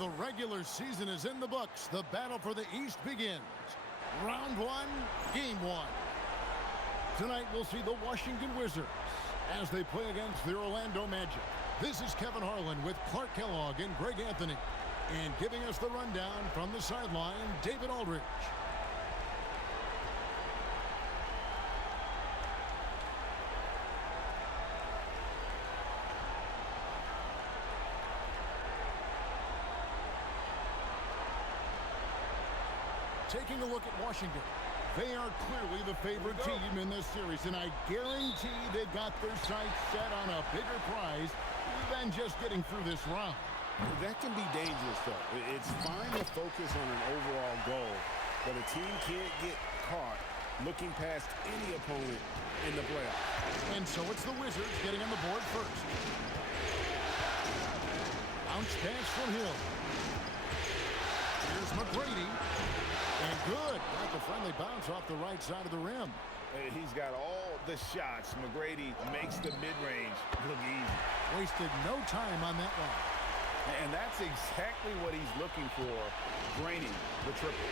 The regular season is in the books. The battle for the East begins. Round one, game one. Tonight we'll see the Washington Wizards as they play against the Orlando Magic. This is Kevin Harlan with Clark Kellogg and Greg Anthony. And giving us the rundown from the sideline, David Aldridge. Taking a look at Washington. They are clearly the favorite team in this series, and I guarantee they've got their sights set on a bigger prize than just getting through this round. That can be dangerous, though. It's fine to focus on an overall goal, but a team can't get caught looking past any opponent in the playoffs. And so it's the Wizards getting on the board first. Bounce pass from Hill. Here's McGrady. And good. Got the friendly bounce off the right side of the rim. He's got all the shots. McGrady makes the mid-range look easy. Wasted no time on that one. And that's exactly what he's looking for, draining the triple.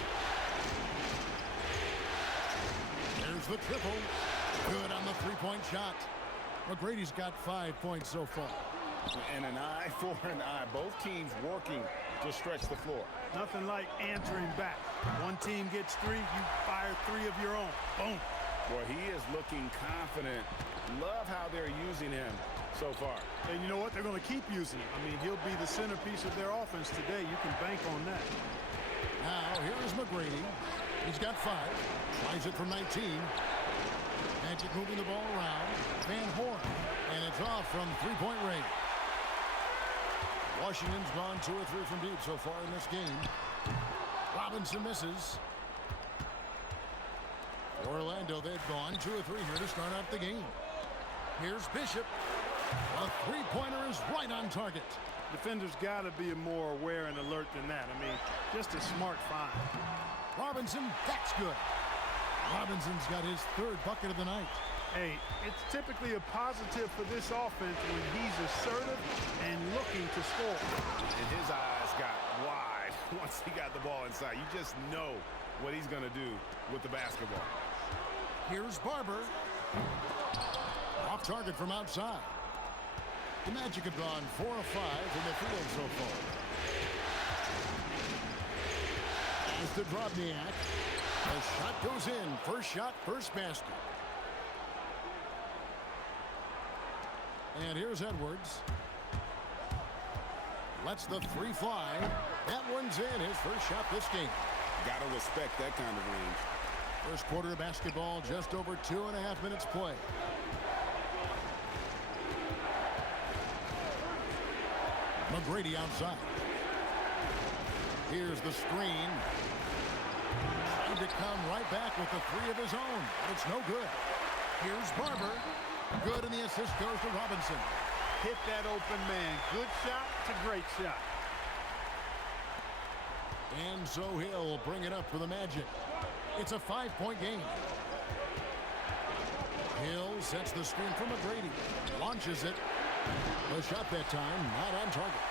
There's the triple. Good on the three-point shot. McGrady's got 5 points so far. And an eye for an eye. Both teams working to stretch the floor. Nothing like answering back. One team gets three, you fire three of your own. Boom. Boy, he is looking confident. Love how they're using him so far. And you know what? They're going to keep using him. I mean, he'll be the centerpiece of their offense today. You can bank on that. Now, here is McGrady. He's got 5. Tries it from 19. Magic moving the ball around. Van Horn. And it's off from three-point range. Washington's gone 2 or 3 from deep so far in this game. Robinson misses. For Orlando, they've gone 2 or 3 here to start out the game. Here's Bishop. A three-pointer is right on target. Defenders got to be more aware and alert than that. I mean, just a smart find. Robinson, that's good. Robinson's got his 3rd bucket of the night. Hey, it's typically a positive for this offense when he's assertive and looking to score. And his eyes got wide once he got the ball inside. You just know what he's going to do with the basketball. Here's Barber. Off target from outside. The Magic have gone 4 of 5 from the field so far. As to Drobniak. The shot goes in. First shot, first basket. And here's Edwards. Lets the 3 fly. That one's in. His first shot this game. Got to respect that kind of range. First quarter of basketball, just over 2.5 minutes play. McGrady outside. Here's the screen. Trying to come right back with the 3 of his own, but it's no good. Here's Barber. Good, and the assist goes to Robinson. Hit that open man. Good shot to great shot. And so he'll bring it up for the Magic. It's a 5-point game. Hill sets the screen for McGrady. Launches it. The shot that time, not on target.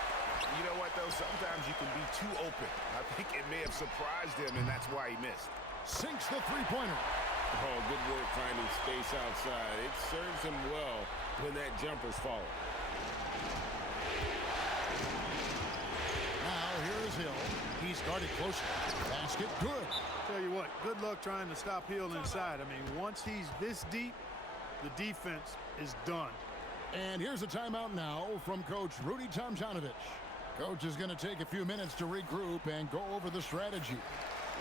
You know what, though? Sometimes you can be too open. I think it may have surprised him, and that's why he missed. Sinks the three-pointer. Oh, good work finding space outside. It serves him well when that jumper's falling. Now here is Hill. He's guarded closely. Basket good. Tell you what, good luck trying to stop Hill inside. I mean, once he's this deep, the defense is done. And here's a timeout now from Coach Rudy Tomjanovich. Coach is going to take a few minutes to regroup and go over the strategy.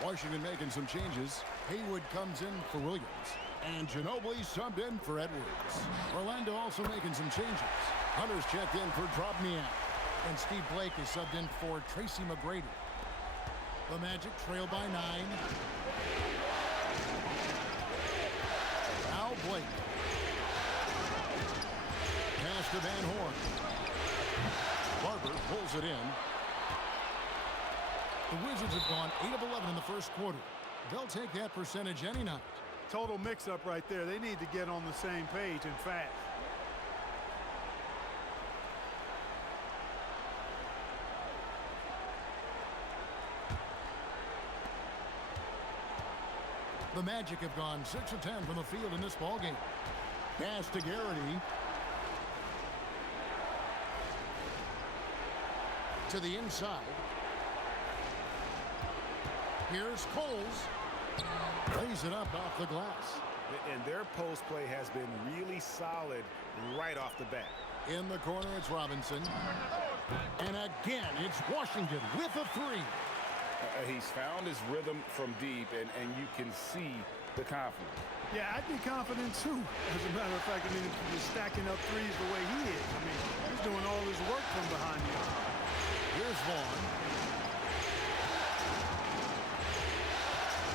Washington making some changes. Haywood comes in for Williams. And Ginobili subbed in for Edwards. Orlando also making some changes. Hunter's checked in for Drobniak. And Steve Blake is subbed in for Tracy McGrady. The Magic trail by 9. Now Blake. Pass to Van Horn. Barber pulls it in. The Wizards have gone 8 of 11 in the first quarter. They'll take that percentage any night. Total mix-up right there. They need to get on the same page and fast. The Magic have gone 6 of 10 from the field in this ballgame. Pass to Garrity. To the inside. Here's Coles. Lays it up off the glass. And their post play has been really solid right off the bat. In the corner, it's Robinson. And again, it's Washington with a three. He's found his rhythm from deep, and you can see the confidence. Yeah, I'd be confident too. As a matter of fact, I mean, if he's stacking up threes the way he is. I mean, he's doing all his work from behind the arc. Here's Vaughn.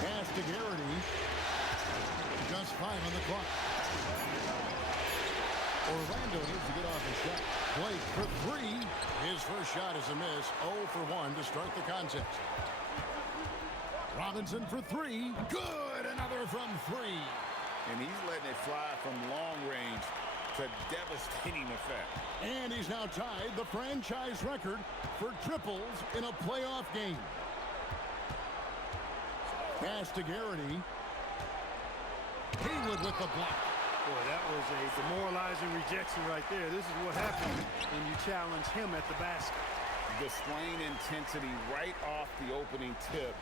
Pass to Garrity. Just 5 on the clock. Orlando needs to get off his shot. Blake for 3. His first shot is a miss. 0 for 1 to start the contest. Robinson for 3. Good. Another from 3. And he's letting it fly from long range to devastating effect. And he's now tied the franchise record for triples in a playoff game. Pass to Garrity. Haywood with the block. Boy, that was a demoralizing rejection right there. This is what happens when you challenge him at the basket. Displaying intensity right off the opening tip,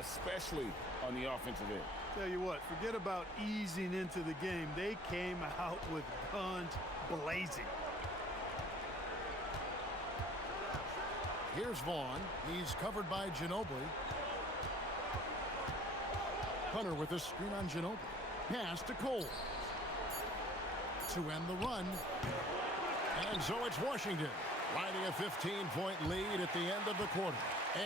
especially on the offensive end. Tell you what, forget about easing into the game. They came out with guns blazing. Here's Vaughn. He's covered by Ginobili. Hunter with a screen on Ginobili. Pass to Cole. To end the run. And so it's Washington riding a 15-point lead at the end of the quarter.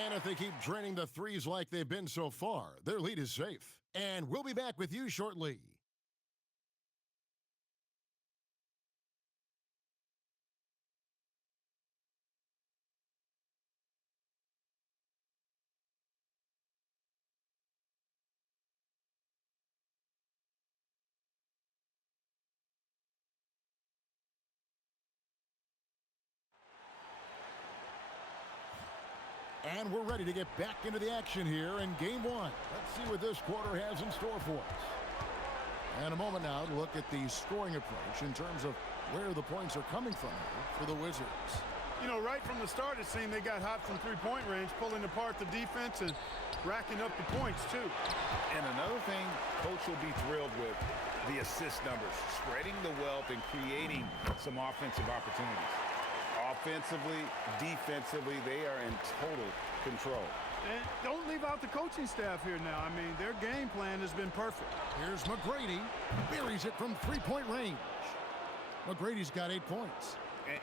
And if they keep draining the threes like they've been so far, their lead is safe. And we'll be back with you shortly. And we're ready to get back into the action here in game one. Let's see what this quarter has in store for us. And a moment now to look at the scoring approach in terms of where the points are coming from for the Wizards. You know, right from the start, it seemed they got hot from three-point range, pulling apart the defense and racking up the points, too. And another thing Coach will be thrilled with, the assist numbers, spreading the wealth and creating some offensive opportunities. Offensively, defensively, they are in total control. And don't leave out the coaching staff here now. I mean, their game plan has been perfect. Here's McGrady. Buries it from three-point range. McGrady's got 8 points.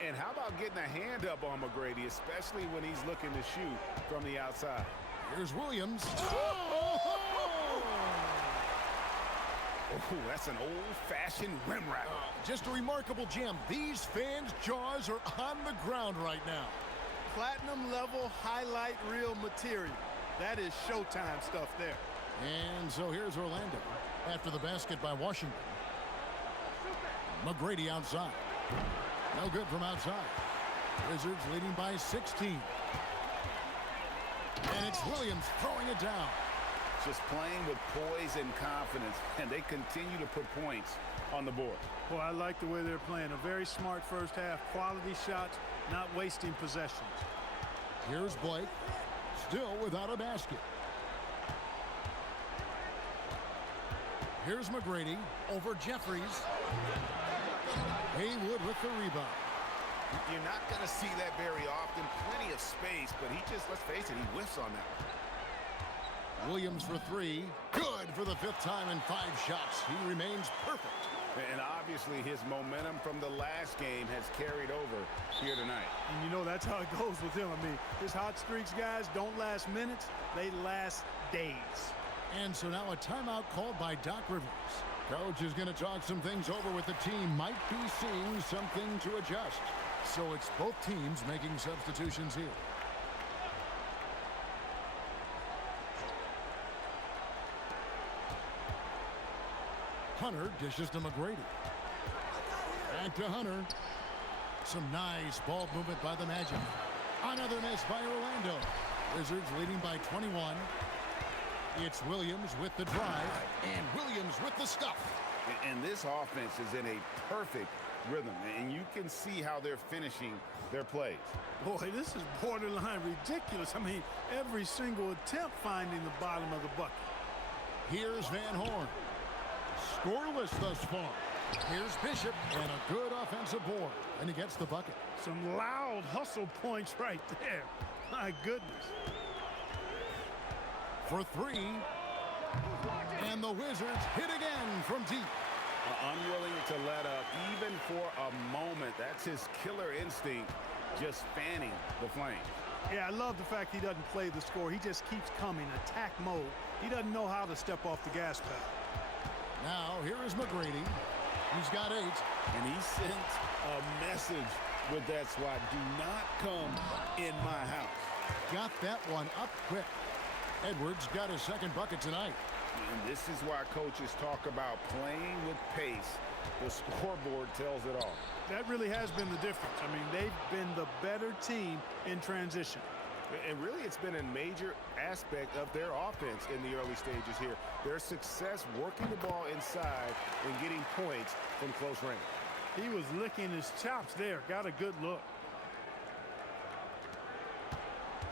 And how about getting a hand up on McGrady, especially when he's looking to shoot from the outside? Here's Williams. Oh, that's an old-fashioned rim rattler. Just a remarkable gem. These fans' jaws are on the ground right now. Platinum level highlight reel material. That is Showtime stuff there. And so here's Orlando after the basket by Washington. McGrady outside. No good from outside. Wizards leading by 16. And it's Williams throwing it down. Just playing with poise and confidence, and they continue to put points on the board. Boy, I like the way they're playing. A very smart first half. Quality shots, not wasting possessions. Here's Blake, still without a basket. Here's McGrady over Jeffries. Haywood with the rebound. You're not going to see that very often. Plenty of space, but he just, let's face it, he whiffs on that one. Williams for 3. Good for the 5th time in 5 shots. He remains perfect. And obviously his momentum from the last game has carried over here tonight. And you know that's how it goes with him. I mean, his hot streaks, guys, don't last minutes. They last days. And so now a timeout called by Doc Rivers. Coach is going to talk some things over with the team. Might be seeing something to adjust. So it's both teams making substitutions here. Hunter dishes to McGrady. Back to Hunter. Some nice ball movement by the Magic. Another miss by Orlando. Wizards leading by 21. It's Williams with the drive, and Williams with the stuff. And this offense is in a perfect rhythm, and you can see how they're finishing their plays. Boy, this is borderline ridiculous. I mean, every single attempt finding the bottom of the bucket. Here's Van Horn. Scoreless thus far. Here's Bishop, and a good offensive board, and he gets the bucket. Some loud hustle points right there. My goodness. For three, and the Wizards hit again from deep. Unwilling to let up even for a moment. That's his killer instinct, just fanning the flames. Yeah, I love the fact he doesn't play the score. He just keeps coming, attack mode. He doesn't know how to step off the gas pedal. Now, here is McGrady. He's got 8. And he sent a message with that swat. Do not come in my house. Got that one up quick. Edwards got his second bucket tonight. And this is why coaches talk about playing with pace. The scoreboard tells it all. That really has been the difference. I mean, they've been the better team in transition. And really, it's been a major aspect of their offense in the early stages here. Their success working the ball inside and getting points from close range. He was licking his chops there. Got a good look.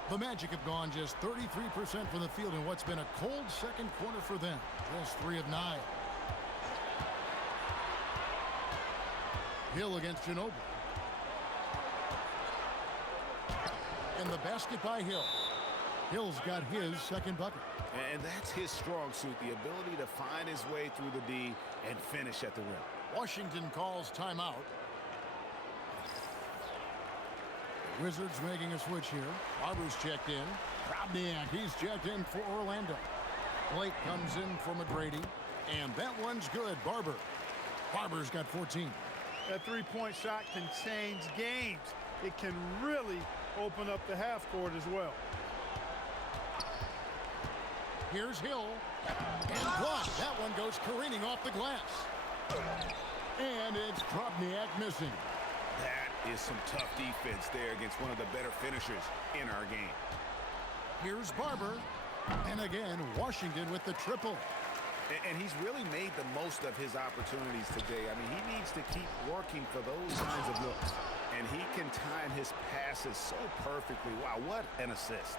The Magic have gone just 33% from the field in what's been a cold second quarter for them. Just 3 of 9. Hill against Ginobili. And the basket by Hill. Hill's got his second bucket. And that's his strong suit, the ability to find his way through the D and finish at the rim. Washington calls timeout. The Wizards making a switch here. Barber's checked in. Krabniak, he's checked in for Orlando. Blake comes in for McGrady. And that one's good. Barber's got 14. That three-point shot can change games. It can really open up the half court as well. Here's Hill. And blocked. That one goes careening off the glass. And it's Krabniak missing. That is some tough defense there against one of the better finishers in our game. Here's Barber. And again, Washington with the triple. And he's really made the most of his opportunities today. I mean, he needs to keep working for those kinds of looks. And he can time his passes so perfectly. Wow, what an assist.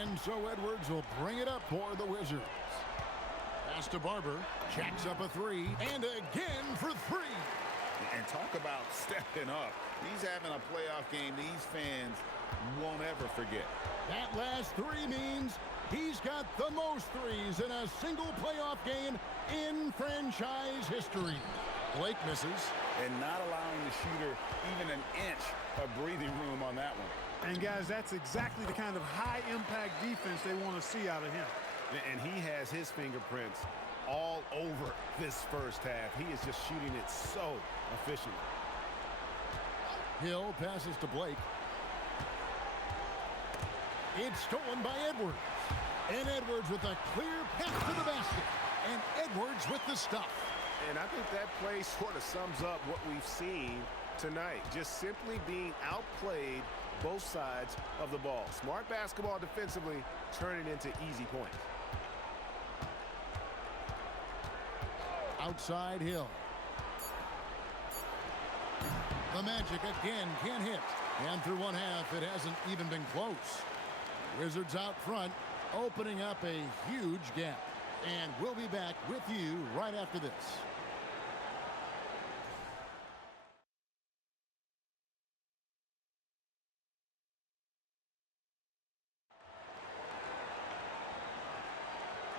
And so Edwards will bring it up for the Wizards. Pass to Barber. Jacks up a 3. And again for 3. And talk about stepping up. He's having a playoff game these fans won't ever forget. That last 3 means he's got the most threes in a single playoff game in franchise history. Blake misses. And not allowing the shooter even an inch of breathing room on that one. And, guys, that's exactly the kind of high-impact defense they want to see out of him. And he has his fingerprints all over this first half. He is just shooting it so efficiently. Hill passes to Blake. It's stolen by Edwards. And Edwards with a clear pass to the basket. And Edwards with the stuff. And I think that play sort of sums up what we've seen tonight. Just simply being outplayed both sides of the ball. Smart basketball defensively, turning into easy points. Outside Hill. The Magic again can't hit. And through one half, it hasn't even been close. Wizards out front, opening up a huge gap. And we'll be back with you right after this.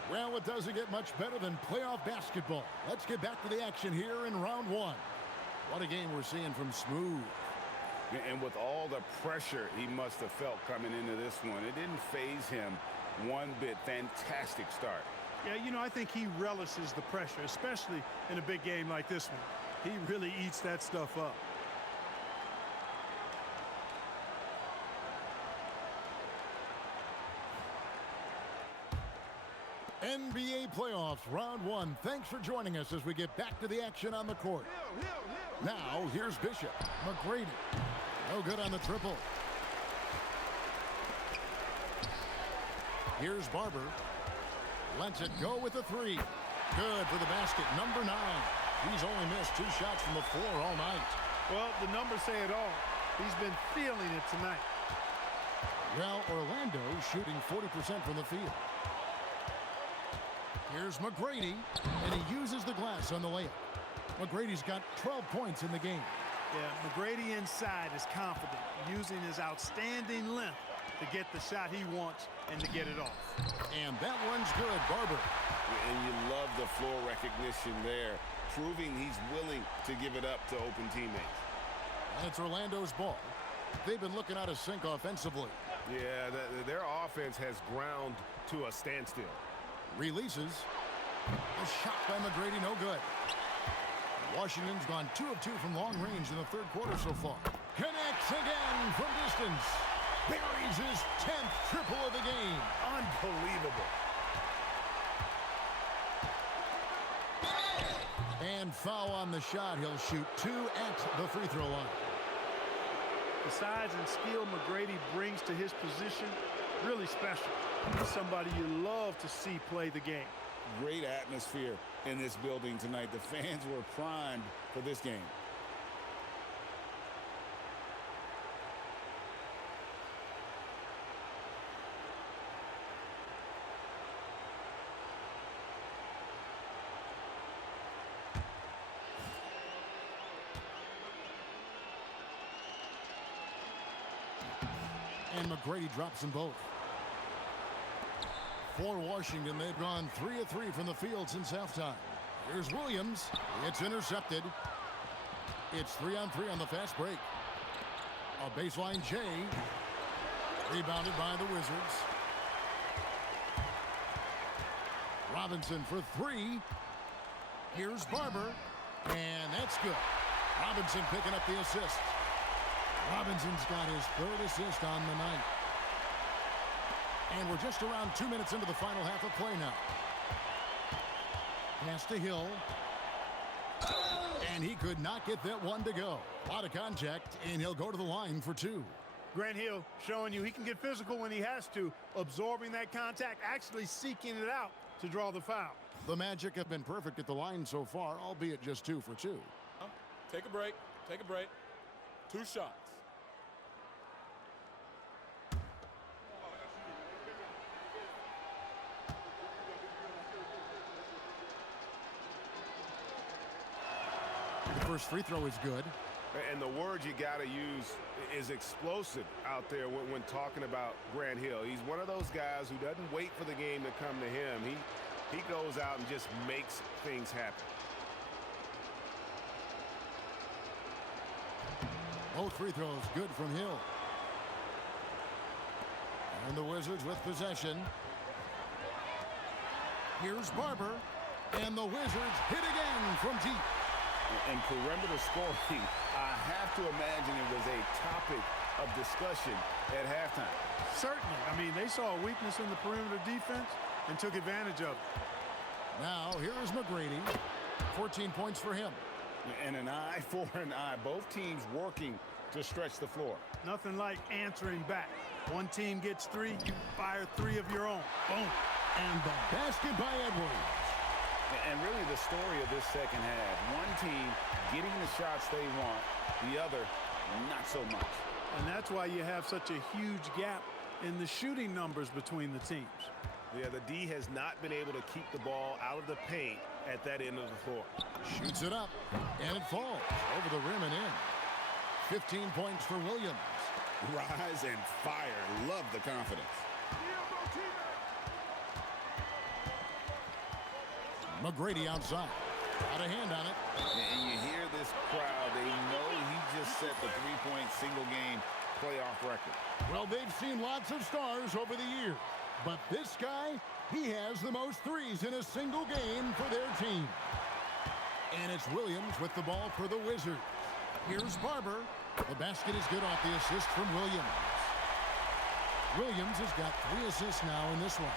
Well, it doesn't get much better than playoff basketball. Let's get back to the action here in round 1. What a game we're seeing from Smooth. And with all the pressure he must have felt coming into this one, it didn't faze him one bit. Fantastic start. Yeah, you know, I think he relishes the pressure, especially in a big game like this one. He really eats that stuff up. NBA playoffs, round 1. Thanks for joining us as we get back to the action on the court. Now, here's Bishop. McGrady. No good on the triple. Here's Barber. Lets it go with the three. Good for the basket. Number 9. He's only missed 2 shots from the floor all night. Well, the numbers say it all. He's been feeling it tonight. Well, Orlando shooting 40% from the field. Here's McGrady, and he uses the glass on the layup. McGrady's got 12 points in the game. Yeah, McGrady inside is confident, using his outstanding length to get the shot he wants and to get it off. And that one's good, Barber. And you love the floor recognition there, proving he's willing to give it up to open teammates. And it's Orlando's ball. They've been looking out of sync offensively. Yeah, their offense has ground to a standstill. Releases. A shot by McGrady, no good. Washington's gone 2 of 2 from long range in the third quarter so far. Connects again from distance. Buries his 10th triple of the game. Unbelievable. And foul on the shot. He'll shoot 2 at the free throw line. The size and skill McGrady brings to his position, really special. He's somebody you love to see play the game. Great atmosphere in this building tonight. The fans were primed for this game. And McGrady drops them both. For Washington, they've gone 3 of 3 from the field since halftime. Here's Williams. It's intercepted. It's 3-on-3 on the fast break. A baseline J. Rebounded by the Wizards. Robinson for 3. Here's Barber. And that's good. Robinson picking up the assist. Robinson's got his 3rd assist on the night. And we're just around 2 minutes into the final half of play now. Pass to Hill. And he could not get that one to go. A lot of contact, and he'll go to the line for 2. Grant Hill showing you he can get physical when he has to, absorbing that contact, actually seeking it out to draw the foul. The Magic have been perfect at the line so far, albeit just 2 for 2. Take a break. Take a break. 2 shots. The first free throw is good. And the word you got to use is explosive out there when talking about Grant Hill. He's one of those guys who doesn't wait for the game to come to him. He goes out and just makes things happen. Both free throws good from Hill. And the Wizards with possession. Here's Barber. And the Wizards hit again from deep. And perimeter scoring, I have to imagine it was a topic of discussion at halftime. Certainly. I mean, they saw a weakness in the perimeter defense and took advantage of it. Now, here is McGrady. 14 points for him. And an eye for an eye. Both teams working to stretch the floor. Nothing like answering back. One team gets 3, you fire 3 of your own. Boom. And the basket by Edwards. And really the story of this second half. One team getting the shots they want, the other not so much. And that's why you have such a huge gap in the shooting numbers between the teams. Yeah, the D has not been able to keep the ball out of the paint at that end of the floor. Shoots it up, and it falls over the rim and in. 15 points for Williams. Rise and fire. Love the confidence. McGrady outside. Got a hand on it. And you hear this crowd. They know he just set the three-point single-game playoff record. Well, they've seen lots of stars over the years. But this guy, he has the most threes in a single game for their team. And it's Williams with the ball for the Wizards. Here's Barber. The basket is good off the assist from Williams. Williams has got 3 assists now in this one.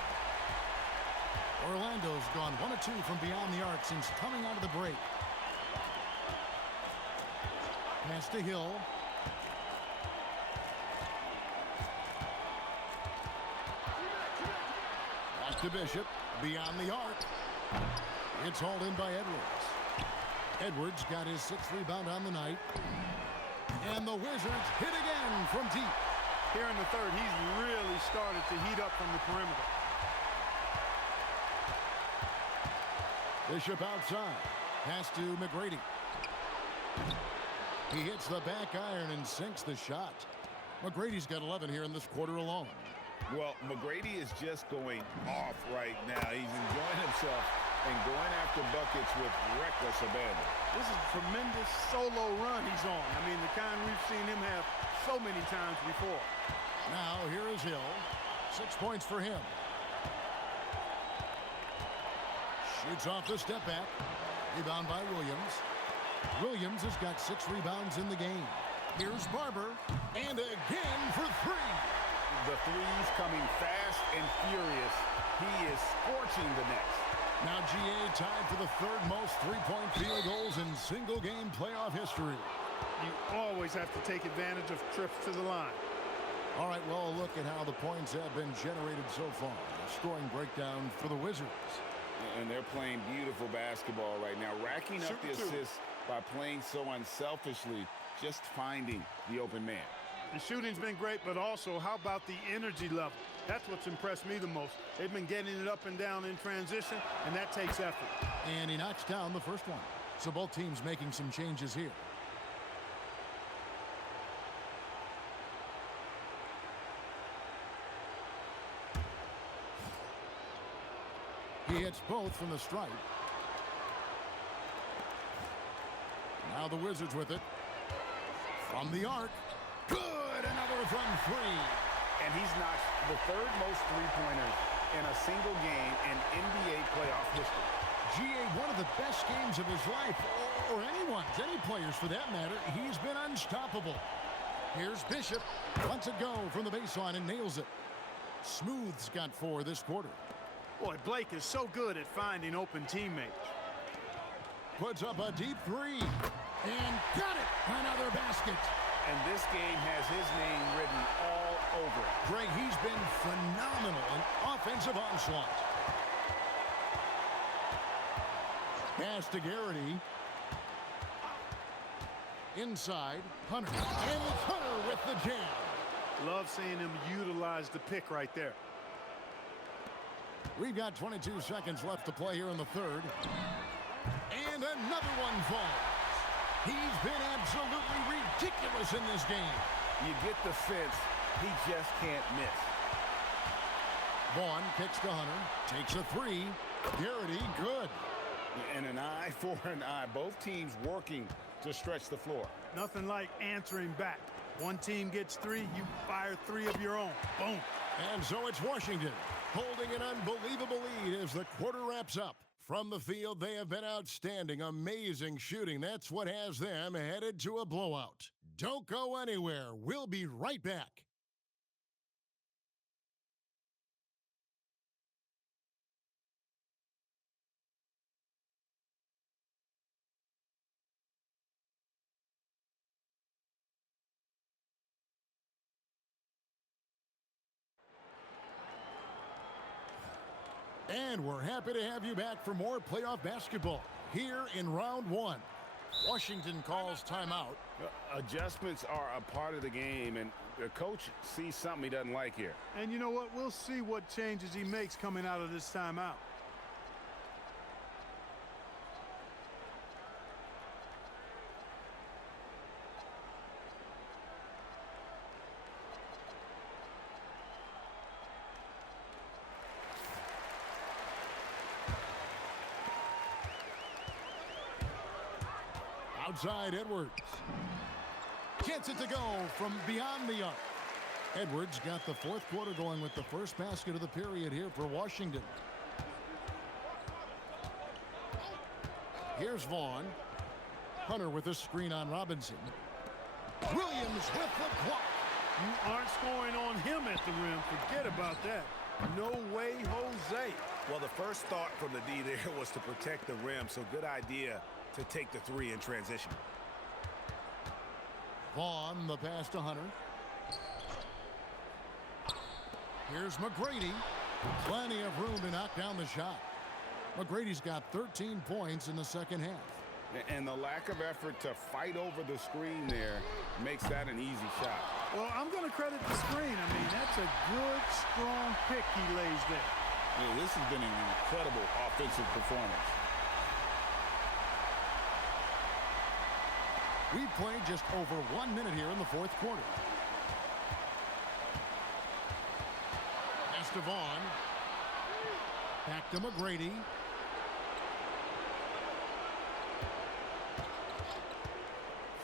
Orlando's gone 1 of 2 from beyond the arc since coming out of the break. Pass to Hill. to Bishop. Beyond the arc. It's hauled in by Edwards. Edwards got his 6th rebound on the night. And the Wizards hit again from deep. Here in the third, he's really started to heat up from the perimeter. Bishop outside. Pass to McGrady. He hits the back iron and sinks the shot. McGrady's got 11 here in this quarter alone. Well, McGrady is just going off right now. He's enjoying himself and going after buckets with reckless abandon. This is a tremendous solo run he's on. I mean, the kind we've seen him have so many times before. Now, here is Hill. 6 points for him. Shoots off the step back. Rebound by Williams. Williams has got 6 rebounds in the game. Here's Barber. And again for 3. The threes coming fast and furious. He is scorching the nets. Now GA tied for the 3rd most three-point field goals in single-game playoff history. You always have to take advantage of trips to the line. All right, well, look at how the points have been generated so far. A scoring breakdown for the Wizards. And they're playing beautiful basketball right now, racking up the assists by playing so unselfishly, just finding the open man. The shooting's been great, but also how about the energy level? That's what's impressed me the most. They've been getting it up and down in transition, and that takes effort. And he knocks down the first one. So both teams making some changes here. He hits both from the stripe. Now the Wizards with it. From the arc. Good! Another from 3. And he's notched the 3rd most three-pointers in a single game in NBA playoff history. GA, one of the best games of his life, or anyone's, any players for that matter. He's been unstoppable. Here's Bishop. Lets it go from the baseline and nails it. Smooth's got 4 this quarter. Boy, Blake is so good at finding open teammates. Puts up a deep 3. And got it! Another basket. And this game has his name written all over it. Greg, he's been phenomenal in offensive onslaught. Pass to Garrity. Inside, Hunter. And Hunter with the jam. Love seeing him utilize the pick right there. We've got 22 seconds left to play here in the third. And another one falls. He's been absolutely ridiculous in this game. You get the sense he just can't miss. Vaughn kicks to Hunter. Takes a 3. Garrity, good. And an eye for an eye. Both teams working to stretch the floor. Nothing like answering back. One team gets 3, you fire 3 of your own. Boom. And so it's Washington holding an unbelievable lead as the quarter wraps up. From the field, they have been outstanding, amazing shooting. That's what has them headed to a blowout. Don't go anywhere. We'll be right back. And we're happy to have you back for more playoff basketball here in round 1. Washington calls timeout. Adjustments are a part of the game, and the coach sees something he doesn't like here. And you know what? We'll see what changes he makes coming out of this timeout. Outside Edwards. Gets it to go from beyond the arc. Edwards got the 4th quarter going with the first basket of the period here for Washington. Here's Vaughn. Hunter with a screen on Robinson. Williams with the block. You aren't scoring on him at the rim. Forget about that. No way, Jose. Well, the first thought from the D there was to protect the rim, so good idea to take the 3 in transition. Vaughn, the pass to Hunter. Here's McGrady. Plenty of room to knock down the shot. McGrady's got 13 points in the second half. And the lack of effort to fight over the screen there makes that an easy shot. Well, I'm going to credit the screen. I mean, that's a good, strong pick he lays there. Yeah, this has been an incredible offensive performance. We've played just over 1 minute here in the fourth quarter. Pass to Vaughn. Back to McGrady.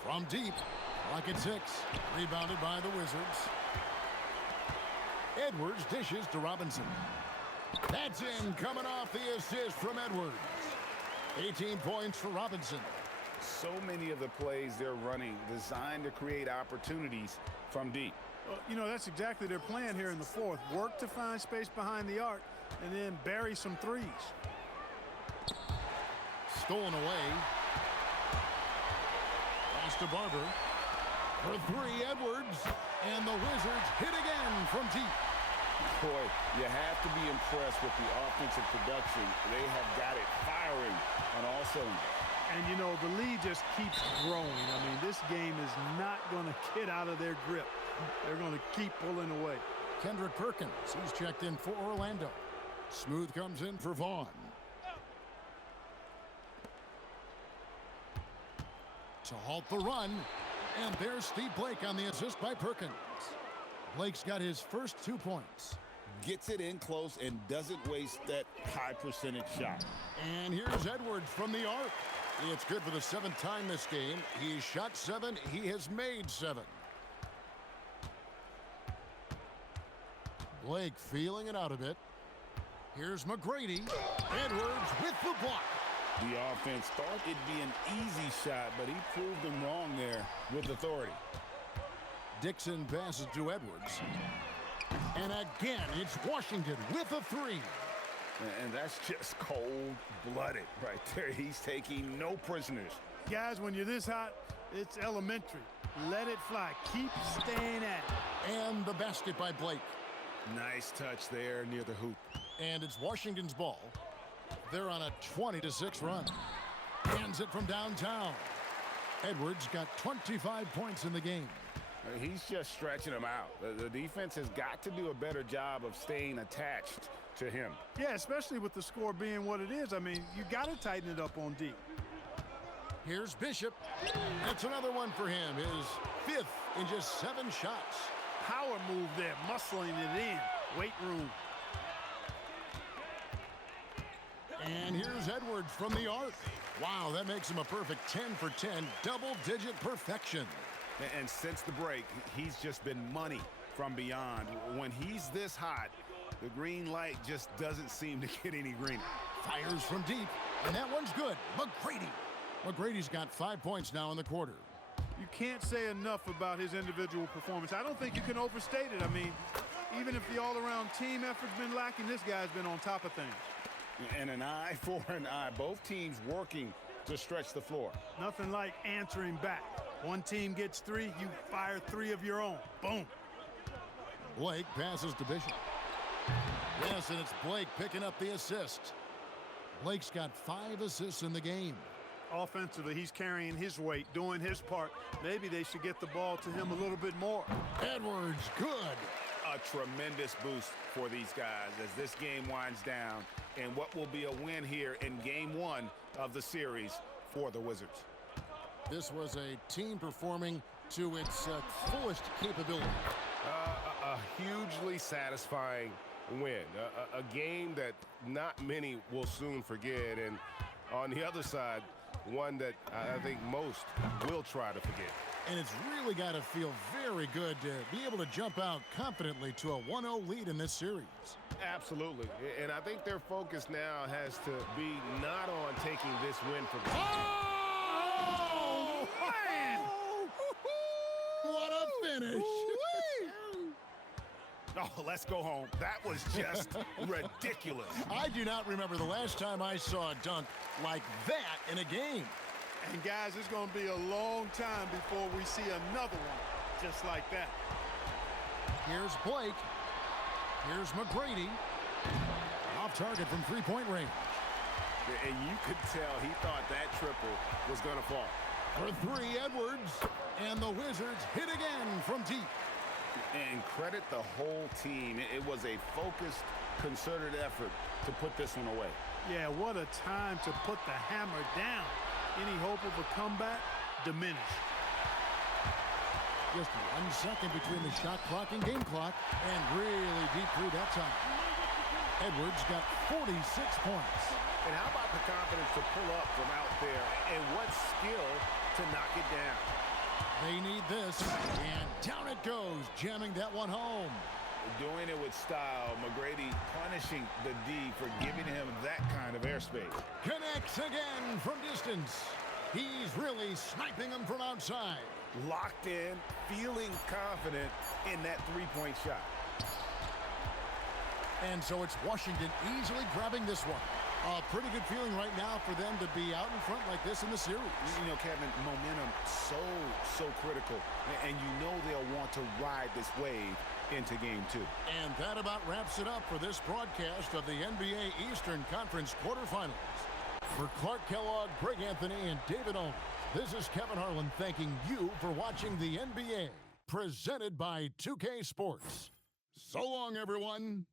From deep, like at 6. Rebounded by the Wizards. Edwards dishes to Robinson. That's in, coming off the assist from Edwards. 18 points for Robinson. So many of the plays they're running designed to create opportunities from deep. You know, that's exactly their plan here in the fourth. Work to find space behind the arc and then bury some threes. Stolen away. Pass to Barber. For 3, Edwards. And the Wizards hit again from deep. Boy, you have to be impressed with the offensive production. They have got it firing on all cylinders. And, you know, the lead just keeps growing. I mean, this game is not going to get out of their grip. They're going to keep pulling away. Kendrick Perkins, he's checked in for Orlando. Smooth comes in for Vaughn. To halt the run. And there's Steve Blake on the assist by Perkins. Blake's got his first 2 points. Gets it in close and doesn't waste that high percentage shot. And here's Edwards from the arc. It's good for the 7th time this game. He's shot 7. He has made 7. Blake feeling it out a bit. Here's McGrady. Edwards with the block. The offense thought it'd be an easy shot, but he proved them wrong there with authority. Dixon passes to Edwards. And again, it's Washington with a 3. And that's just cold-blooded right there. He's taking no prisoners. Guys, when you're this hot, it's elementary. Let it fly. Keep staying at it. And the basket by Blake. Nice touch there near the hoop. And it's Washington's ball. They're on a 20-6 run. Hands it from downtown. Edwards got 25 points in the game. He's just stretching them out. The defense has got to do a better job of staying attached to him. Yeah, especially with the score being what it is. I mean, you got to tighten it up on deep. Here's Bishop. That's another one for him. His 5th in just 7 shots. Power move there, muscling it in. Weight room. And here's Edwards from the arc. Wow, that makes him a perfect 10 for 10, double-digit perfection. And since the break, he's just been money from beyond. When he's this hot, the green light just doesn't seem to get any greener. Fires from deep, and that one's good. McGrady. McGrady's got 5 points now in the quarter. You can't say enough about his individual performance. I don't think you can overstate it. I mean, even if the all-around team effort's been lacking, this guy's been on top of things. And an eye for an eye. Both teams working to stretch the floor. Nothing like answering back. One team gets 3, you fire 3 of your own. Boom. Blake passes to Bishop. Yes, and it's Blake picking up the assist. Blake's got 5 assists in the game. Offensively, he's carrying his weight, doing his part. Maybe they should get the ball to him a little bit more. Edwards, good. A tremendous boost for these guys as this game winds down and what will be a win here in game 1 of the series for the Wizards. This was a team performing to its fullest capability. A hugely satisfying win. A game that not many will soon forget. And on the other side, one that I think most will try to forget. And it's really got to feel very good to be able to jump out confidently to a 1-0 lead in this series. Absolutely. And I think their focus now has to be not on taking this win for granted. Oh, man! What a finish! Oh, let's go home. That was just ridiculous. I do not remember the last time I saw a dunk like that in a game. And guys, it's going to be a long time before we see another one just like that. Here's Blake. Here's McGrady. Off target from three-point range. And you could tell he thought that triple was going to fall. For three, Edwards. And the Wizards hit again from deep. And credit the whole team. It was a focused, concerted effort to put this one away. Yeah, what a time to put the hammer down. Any hope of a comeback diminished. Just 1 second between the shot clock and game clock, and really deep through that time. Edwards got 46 points. And how about the confidence to pull up from out there, and what skill to knock it down. They need this, and down it goes, jamming that one home. Doing it with style. McGrady punishing the D for giving him that kind of airspace. Connects again from distance. He's really sniping them from outside. Locked in, feeling confident in that three-point shot. And so it's Washington easily grabbing this one. A pretty good feeling right now for them to be out in front like this in the series. You know, Kevin, momentum so critical. And you know they'll want to ride this wave into game 2. And that about wraps it up for this broadcast of the NBA Eastern Conference quarterfinals. For Clark Kellogg, Greg Anthony, and David Olney, this is Kevin Harlan thanking you for watching the NBA, presented by 2K Sports. So long, everyone.